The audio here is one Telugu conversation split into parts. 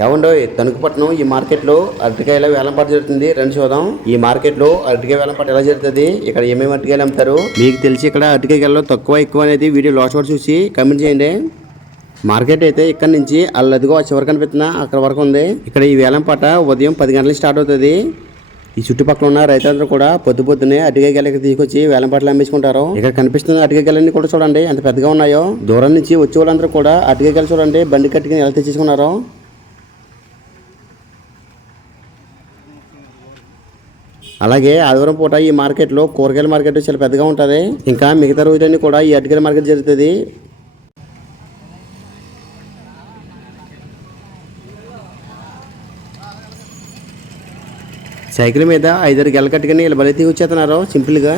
ఏమండో తణుకుపట్నం ఈ మార్కెట్లో అరటికాయల వేలంపాట జరుగుతుంది? రెండు చూద్దాం. ఈ మార్కెట్లో అరటికాయ వేలంపాట ఎలా జరుగుతుంది? ఇక్కడ ఏమేమి అరటికాయలు అమ్ముతారు? మీకు తెలిసి ఇక్కడ అరటికాయలలో తక్కువ ఎక్కువ అనేది వీడియో లాస్ట్ వరకు చూసి కమెంట్ చేయండి. మార్కెట్ అయితే ఇక్కడ నుంచి అల్లదిగో చివరి కనిపిస్తున్న అక్కడ వరకు ఉంది. ఇక్కడ ఈ వేలంపాట ఉదయం పది గంటలకు స్టార్ట్ అవుతుంది. ఈ చుట్టుపక్కల ఉన్న రైతులందరూ కూడా పొద్దు పొద్దునే అరటికాయలు ఇక్కడ తీసుకొచ్చి వేలంపాట్లు అమ్మేసుకుంటారు. ఇక్కడ కనిపిస్తున్న అరటికాయలన్నీ కూడా చూడండి ఎంత పెద్దగా ఉన్నాయో. దూరం నుంచి వచ్చే వాళ్ళందరూ కూడా అరటికాయలు చూడండి బండి కట్టుకుని ఎలా తెచ్చేసుకున్నారో. అలాగే ఆదివారం పూట ఈ మార్కెట్లో కూరగాయల మార్కెట్ చాలా పెద్దగా ఉంటుంది. ఇంకా మిగతా రోజులన్నీ కూడా ఈ అటుకాయల మార్కెట్ జరుగుతుంది. సైకిల్ మీద ఐదారు గెల కట్టుకుని ఇలా బలి వచ్చేస్తున్నారు సింపుల్గా.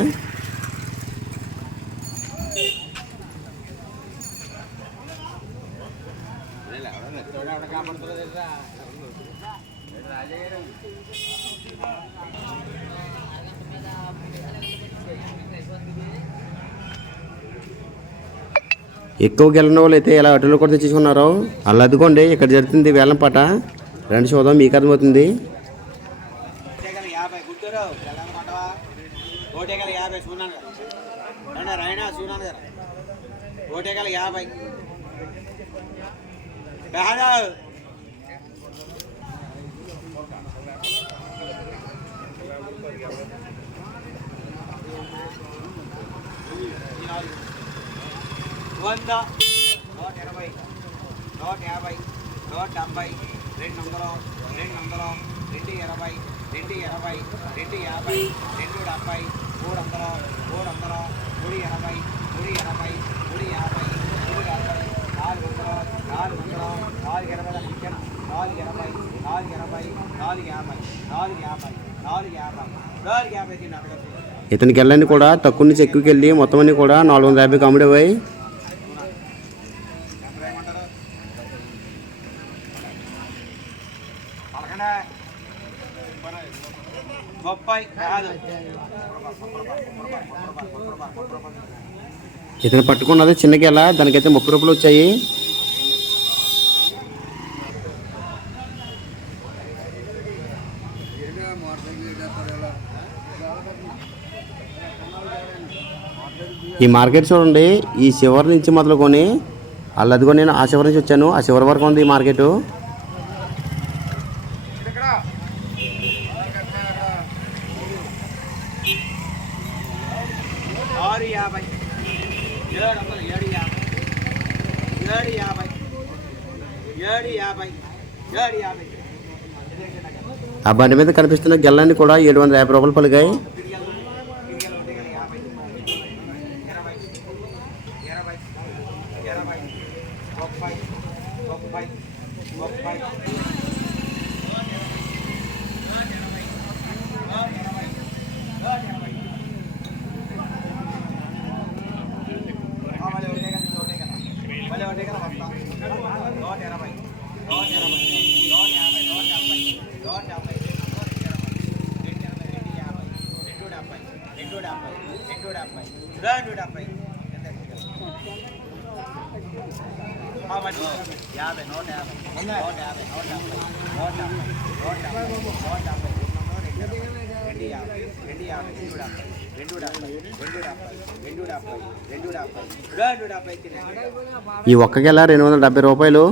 ఎక్కువ గెలిన వాళ్ళు అయితే ఇలా అటులో కూడా తెచ్చుకున్నారు అలా అదుకోండి ఇక్కడ జరుగుతుంది వేలం పాట. రెండు చూద్దాం మీకు అర్థమవుతుంది. యాభై వంద నూట ఇరవై నూట యాభై నూట డెబ్బై రెండు వందలు రెండు వందలు రెండు ఇరవై రెండు ఇరవై రెండు యాభై రెండు డెబ్బై మూడు వందలు మూడు వందలు మూడు ఎనభై మూడు ఎనభై మూడు యాభై మూడు డెబ్బై నాలుగు వందలు నాలుగు వందలు నాలుగు ఇరవై దానికి నాలుగు ఇరవై నాలుగు ఇరవై నాలుగు యాభై నాలుగు యాభై నాలుగు యాభై నాలుగు యాభై తిని అడగచ్చు ఇతని కూడా తక్కువ నుంచి ఎక్కువకి వెళ్ళి మొత్తం అన్ని కూడా నాలుగు వందల యాభైకి అమ్ముడేవాయి ఏమంటారు? ముప్పై కాదు. ఇతను పట్టుకున్నది చిన్న దానికైతే ముప్పై రూపాయలు వచ్చాయి. ఈ మార్కెట్ చూడండి ఈ చివరి నుంచి మొదలుకొని వాళ్ళు అదిగో నేను ఆ చివరి నుంచి వచ్చాను. ఆ చివరి వరకు ఉంది ఈ మార్కెట్. ఆ బండి మీద కనిపిస్తున్న గెల్లన్నీ కూడా ఏడు వందల యాభై రూపాయలు పలిగాయి గిరిగలు గిరిగలు గిరిగలు యాభై ఇరవై ఇరవై ఇరవై ముప్పై ముప్పై ముప్పై మళ్ళీ ఒకటే కదా ఒకటే కదా మళ్ళీ ఒకటే కదా వస్తా నూట ఇరవై నూట ఇరవై నూట యాభై నూట డెబ్బై నూట డెబ్బై నూట ఇరవై రెండు ఇరవై రెండు యాభై రెండు డెబ్బై రెండు డెబ్బై రెండు డెబ్బై రెండు డెబ్బై ఎంత ఆ, మరి యాభై నూట యాభై నూట యాభై నూట నూట నూట రెండు యాభై రెండు యాభై రెండు రెండు రెండు రెండు రెండు రెండు ఈ ఒక్క గెల రెండు వందల డెబ్బై రూపాయలు?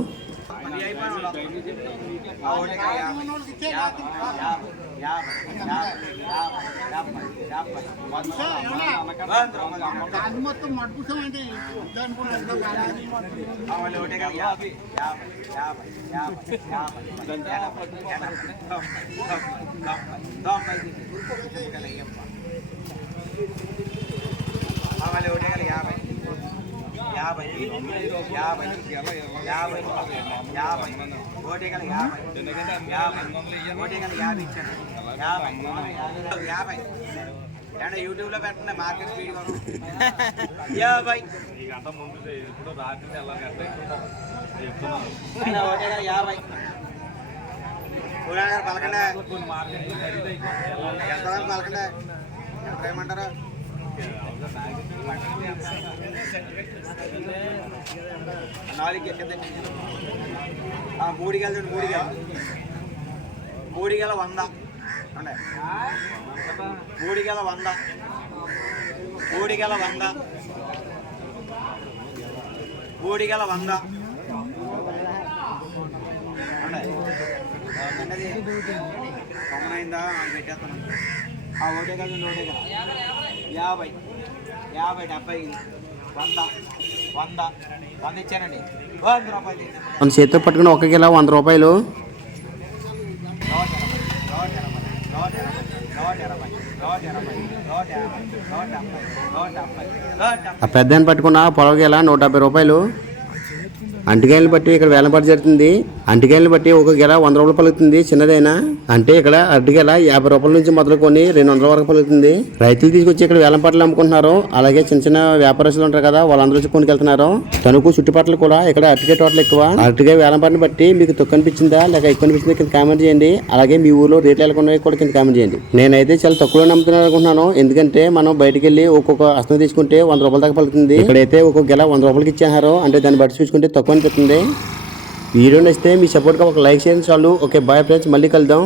అది మొత్తం మడుపుతామంటే అనుకుంటారు యాభై యాభై యాభై యాభై యాభై ఓటేగల యాభై యాభై. ఓటేగల యాభై. ఇచ్చాను యాభై యాభై. యూట్యూబ్లో పెట్టండి మార్కెట్ స్పీడ్ యాభై. అయినా ఓటేగల యాభై. కూరగాయలు పలకండి. ఎంతవరకు పలకండి? ఎంత ఏమంటారు నాలుగు ఆ మూడు గెల మూడు గెల మూడు గెల వంద. ఉండే. మూడు గెల వంద. మూడు గెల వంద. మూడు గెల వంద ఉండే. ఆ, చిన్నది పెట్టేస్తాను. ఆ ఓటే కదా ఓటే కదా. యాభై యాభై డెబ్బై వంద వంద వంద ఇచ్చానండి. వంద రూపాయలు. మన చేతితో పట్టుకుని ఒక కిలో వంద రూపాయలు? ఆ పెద్ద పట్టుకున్న? పొలం కిలో నూట డెబ్బై రూపాయలు? అంటికాయలను బట్టి ఇక్కడ వేలంపాటు జరుగుతుంది. అంటికాయలను బట్టి ఒక గెల వంద రూపాయలు పలుకుతుంది. చిన్నదైనా. అంటే ఇక్కడ అరటి గెల యాభై రూపాయల నుంచి మొదలుకొని రెండు వందల వరకు పలుకుతుంది. రైతులు తీసుకొచ్చి ఇక్కడ వేలంపాట్లు అమ్ముకుంటున్నారు. అలాగే చిన్న చిన్న వ్యాపారస్తులు ఉంటారు కదా వాళ్ళందరూ వచ్చి కొనుకెళ్తున్నారు తణుకు చుట్టుపక్కల కూడా ఇక్కడ అరటికాయ తోటలు ఎక్కువ. అరటికాయ వేలంపాటిని బట్టి మీకు తక్కువ అనిపించిందా? లేక ఎక్కువ అనిపించిందా? కింద కామెంట్ చేయండి. అలాగే మీ ఊర్లో రేట్లు ఎలా ఉన్నాయో కూడా కింద కామెంట్ చేయండి. నేనైతే చాలా తక్కువ నమ్ముతున్నాను అనుకుంటున్నాను ఎందుకంటే మనం బయటికి వెళ్ళి ఒక్కొక్క అస్తం తీసుకుంటే వంద రూపాయల దాకా పలుకుతుంది. ఇక్కడైతే ఒక్కొక్క గెల వంద రూపాయలకి ఇచ్చేసారు అంటే దాన్ని బట్టి చూసుకుంటే తక్కువ అనిపిస్తుంది వీడియో నచ్చితే మీ సపోర్ట్గా ఒక లైక్ చేయండి చాలు. ఓకే బాయ్ ఫ్రెండ్స్ మళ్ళీ కలుద్దాం.